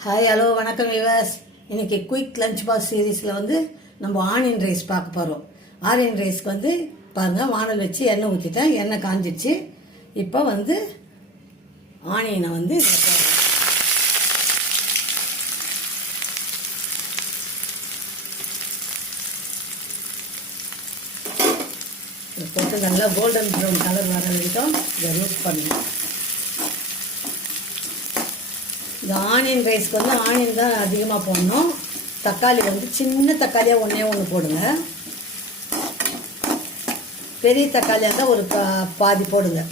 Hi hello வணக்கம் விவாஸ் இன்னைக்கு quick lunch box சீரீஸில் வந்து நம்ம ஆனியன் ரைஸ் பார்க்க போகிறோம் ஆனியன் ரைஸ்க்கு வந்து பாருங்கள் வானல் வச்சு எண்ணெய் ஊற்றிட்டேன் எண்ணெய் காஞ்சிச்சு இப்போ வந்து ஆனியனை வந்து போட்டு நல்லா கோல்டன் ப்ரௌன் கலர் வர வரைக்கும் இதை ரூட் பண்ணுவோம் இந்த ஆனியன் ரைஸ்க்கு வந்து ஆனியன் தான் அதிகமாக போடணும். தக்காளி வந்து சின்ன தக்காளியாக ஒன்றே ஒன்று போடுங்க. பெரிய தக்காளியாக இருந்தால் ஒரு பா- பாதி போடுங்க.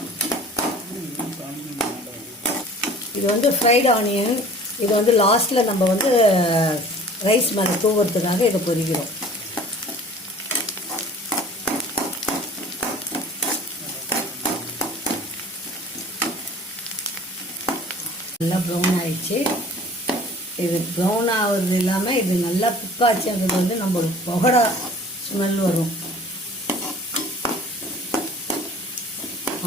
இது வந்து ஃப்ரைட் ஆனியன் இது வந்து லாஸ்ட்டில் நம்ம வந்து ரைஸ் மேலே தூவுறதுக்காக இதை பொரிக்கிறோம். நல்லா ப்ரௌன் ஆகிடுச்சு இது ப்ரௌன் ஆகுறது இல்லாமல் இது நல்லா குக்காச்சுன்றது வந்து நம்மளுக்கு புகடா ஸ்மெல் வரும்.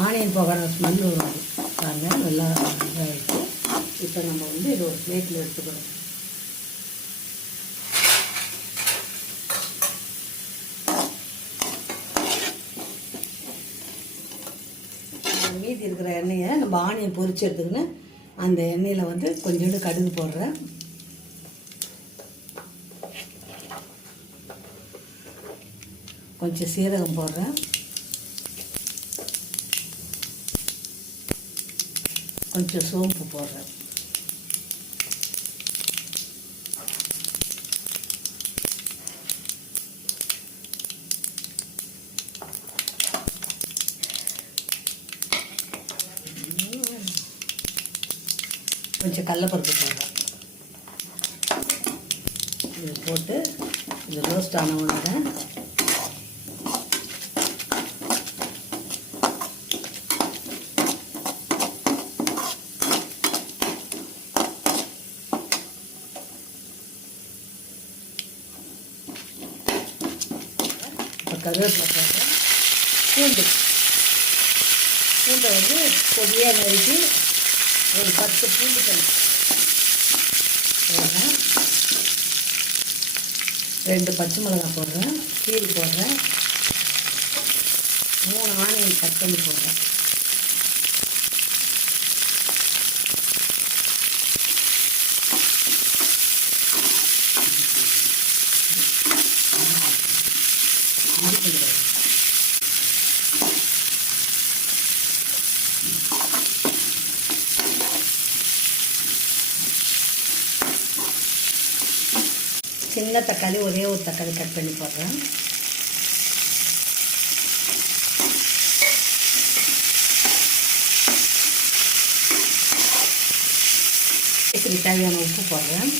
ஆனியன் புகடா ஸ்மெல் வரும் அது. பாருங்க நல்லா இதாகிடுச்சு இப்போ நம்ம வந்து இது ஒரு பிளேட்டில் எடுத்துக்கிறோம் மீதி இருக்கிற எண்ணெயை நம்ம ஆனியன் பொரிச்சு எடுத்துக்கின்னு அந்த எண்ணெயில் வந்து கொஞ்சோண்டு கடுகு போடுறேன். கொஞ்சம் சீரகம் போடுறேன். கொஞ்சம் சோம்பு போடுறேன். கொஞ்சம் கடலப்பருப்பு போடுறேன் இது போட்டு இது ரோஸ்ட் ஆன உடனே கருவேப்பிலை போடுறேன் பூண்டு. பூண்டை வந்து பொடியாக நறுக்கி ஒரு பத்து பூண்டுகள் போடுறேன். ரெண்டு பச்சை மிளகாய் போடுறேன். கீரி போடுறேன். மூணு ஆனியன் கட் பண்ணி போடுறேன் இது பண்ணிடுறேன். சின்ன தக்காளி ஒரே ஒரு தக்காளி கட் பண்ணி போடுறேன். இப்படி தேவையான உப்பு போடுறேன்.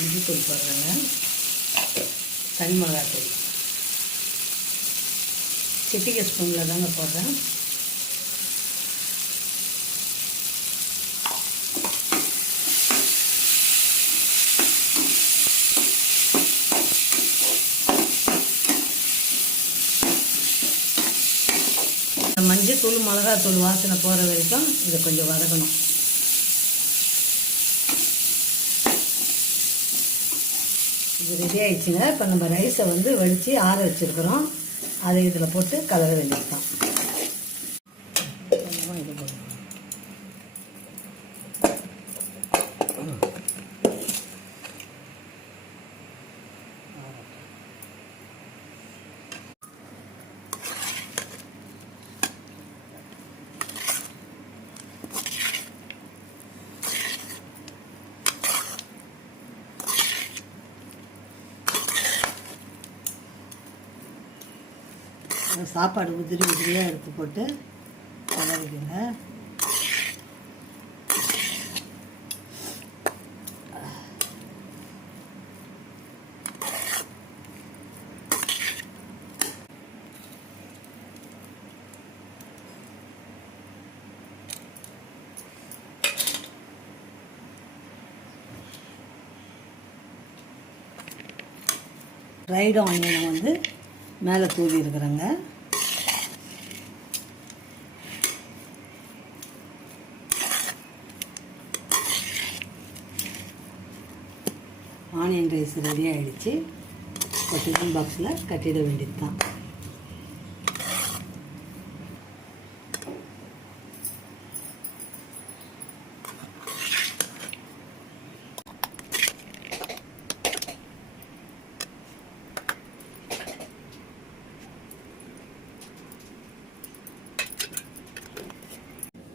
இஞ்சி தூள் போடுறேங்க. தனி மிளகாத்தூள் சிட்டிகை ஸ்பூனில் தாங்க போடுறேன். இந்த மஞ்சத்தூள் மிளகாத்தூள் வாசனை போகிற வரைக்கும் இதை கொஞ்சம் வதக்கணும். இது ரெடி ஆயிடுச்சுங்க. இப்போ நம்ம ரைஸை வந்து வடித்து ஆற வச்சுருக்குறோம். அதை இதில் போட்டு கலர வேண்டியது தான் சாப்பாடு உதிரி உதிரியாக எடுத்து போட்டு கலரிடுங்க ரைடு ஆனியனை வந்து மேலே தூவி இருக்கிறேங்க. ஆனியன் ரைஸ் ரெடி ஆகிடுச்சு இப்போ டிஃபன் பாக்ஸில் கட்டிட வேண்டியது தான்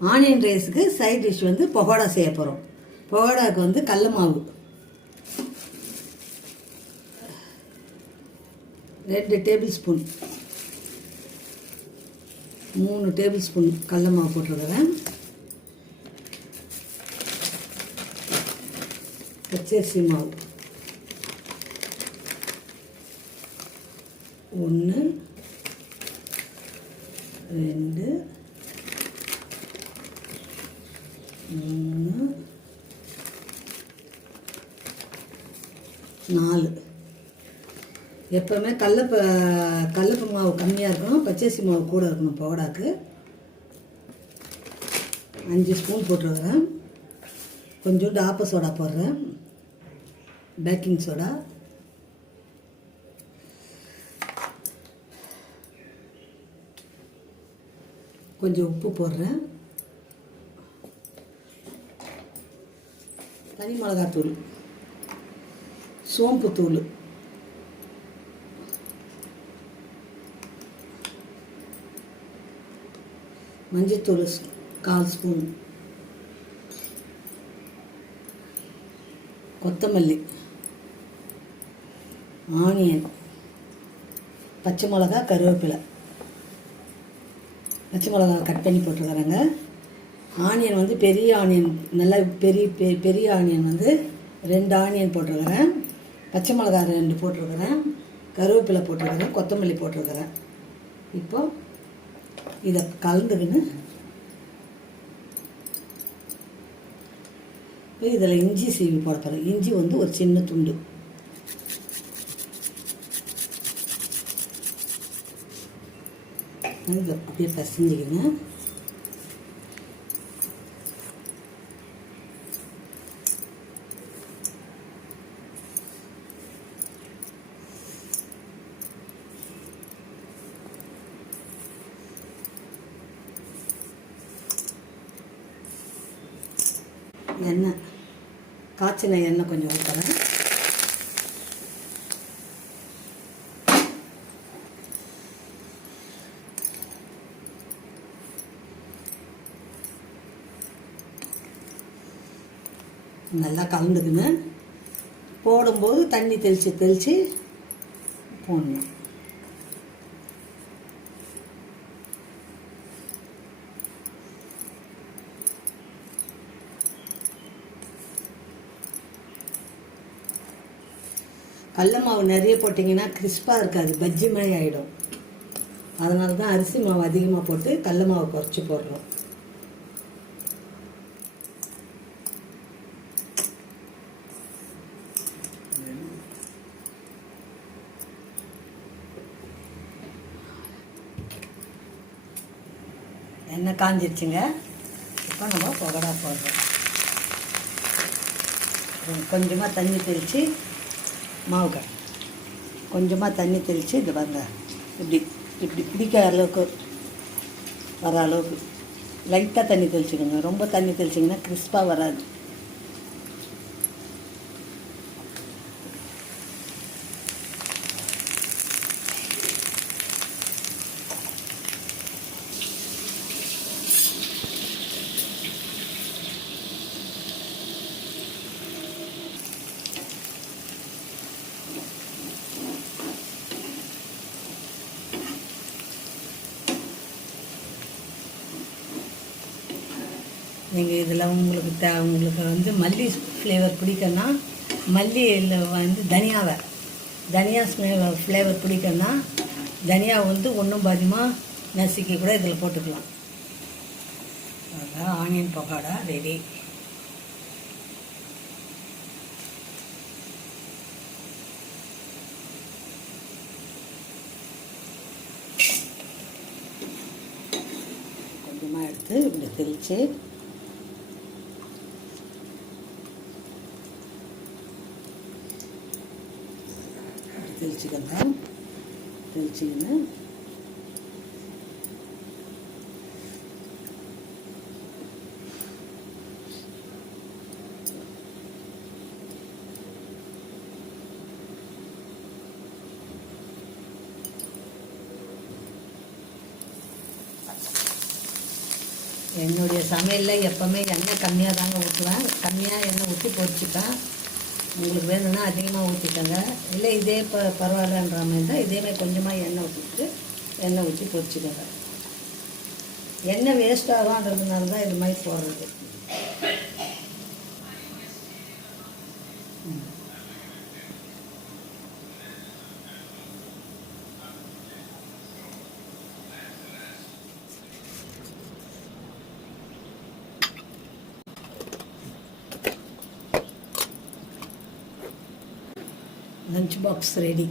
ஆனியன் ரைஸுக்கு சைட் டிஷ் வந்து பகோடா செய்ய போகிறோம் பகோடாவுக்கு வந்து கடல மாவு. ரெண்டு டேபிள் ஸ்பூன். மூணு டேபிள் ஸ்பூன் கடல மாவு போட்டிருக்கிறேன். பச்சரிசி மாவு. ஒன்று ரெண்டு மூணு நாலு. எப்போவுமே கடலப்ப கடலப்பு மாவு கம்மியாக இருக்கணும் பச்சரிசி மாவு கூட இருக்கணும் பவுடாக்கு அஞ்சு ஸ்பூன் போட்டுருக்குறேன். கொஞ்சோண்டு ஆப்ப சோடா போடுறேன். பேக்கிங் சோடா கொஞ்சம் உப்பு போடுறேன். தனி மிளகாத்தூள். சோம்புத்தூள் மஞ்சத்தூள் கால் ஸ்பூன். கொத்தமல்லி. ஆனியன். பச்சை மிளகா கருவேப்பிலை. பச்சை மிளகா கட் பண்ணி போட்டுருக்குறேங்க. ஆனியன் வந்து பெரிய ஆனியன் நல்லா பெரிய பெ- பெரிய ஆனியன் வந்து ரெண்டு ஆனியன் போட்டுருக்குறேன். பச்சை மிளகா ரெண்டு போட்டிருக்கிறேன் கருவேப்பிலை போட்டிருக்கிறேன் கொத்தமல்லி போட்டிருக்கிறேன். இப்போ இதை கலந்துக்கின்னு இதில் இஞ்சி சீவி போடப்போகிறேன் இஞ்சி வந்து ஒரு சின்ன துண்டு. இதை அப்படியே பசஞ்சிக்கங்க எண்ணெய். காய்ச்சின எண்ணெய் கொஞ்சம் ஊற்றுறேன் நல்லா கலந்துக்கணும் போடும்போது தண்ணி தெளித்து தெளித்து போடணும். கடல மாவு நிறைய போட்டிங்கன்னா கிறிஸ்பாக இருக்காது பஜ்ஜி மாதிரி ஆகிடும் அதனால தான் அரிசி மாவு அதிகமாக போட்டு கடல மாவு குறைச்சி போடுறோம். எண்ணெய் காஞ்சிருச்சுங்க. இப்போ நம்ம பகடா போடுறோம். கொஞ்சமாக தண்ணி தெளித்து மாவுக்காய் கொஞ்சமாக தண்ணி தெளித்து இது பாருங்க. இப்படி இப்படி பிடிக்காத அளவுக்கு வர அளவுக்கு. லைட்டாக தண்ணி தெளிச்சுக்கோங்க. ரொம்ப தண்ணி தெளிச்சிங்கன்னா கிறிஸ்பாக வராது. நீங்கள் இதில் உங்களுக்கு த உங்களுக்கு வந்து மல்லி ஃப்ளேவர் பிடிக்குன்னா மல்லியில் வந்து தனியாவை. தனியா ஸ்மெல் ஃப்ளேவர் பிடிக்குன்னா தனியா வந்து ஒன்றும் பாதிமாக நசுக்க கூட இதில் போட்டுக்கலாம். ஆனியன் பகோடா ரெடி கொஞ்சமாக எடுத்து இப்படி திரித்து தெளிச்சுக்கலாம் தெளிச்சிக்கின்னு என்னுடைய சமையலில் எப்போவுமே எண்ணெய் கம்மியாக தாங்க ஊற்றுவேன் கம்மியாக எண்ணெய் ஊற்றி பொரிச்சுப்பேன். உங்களுக்கு வேணும்னா அதிகமாக ஊற்றிக்கோங்க இல்லை இதே ப பரவாயில்லன்ற மாதிரி தான் இதேமாதிரி கொஞ்சமாக எண்ணெய் ஊற்றிட்டு எண்ணெய் ஊற்றி பொரிச்சுக்கோங்க. எண்ணெய் வேஸ்ட் ஆகும்ன்றதுனால தான் இது மாதிரி போடுறது. Lunch box ready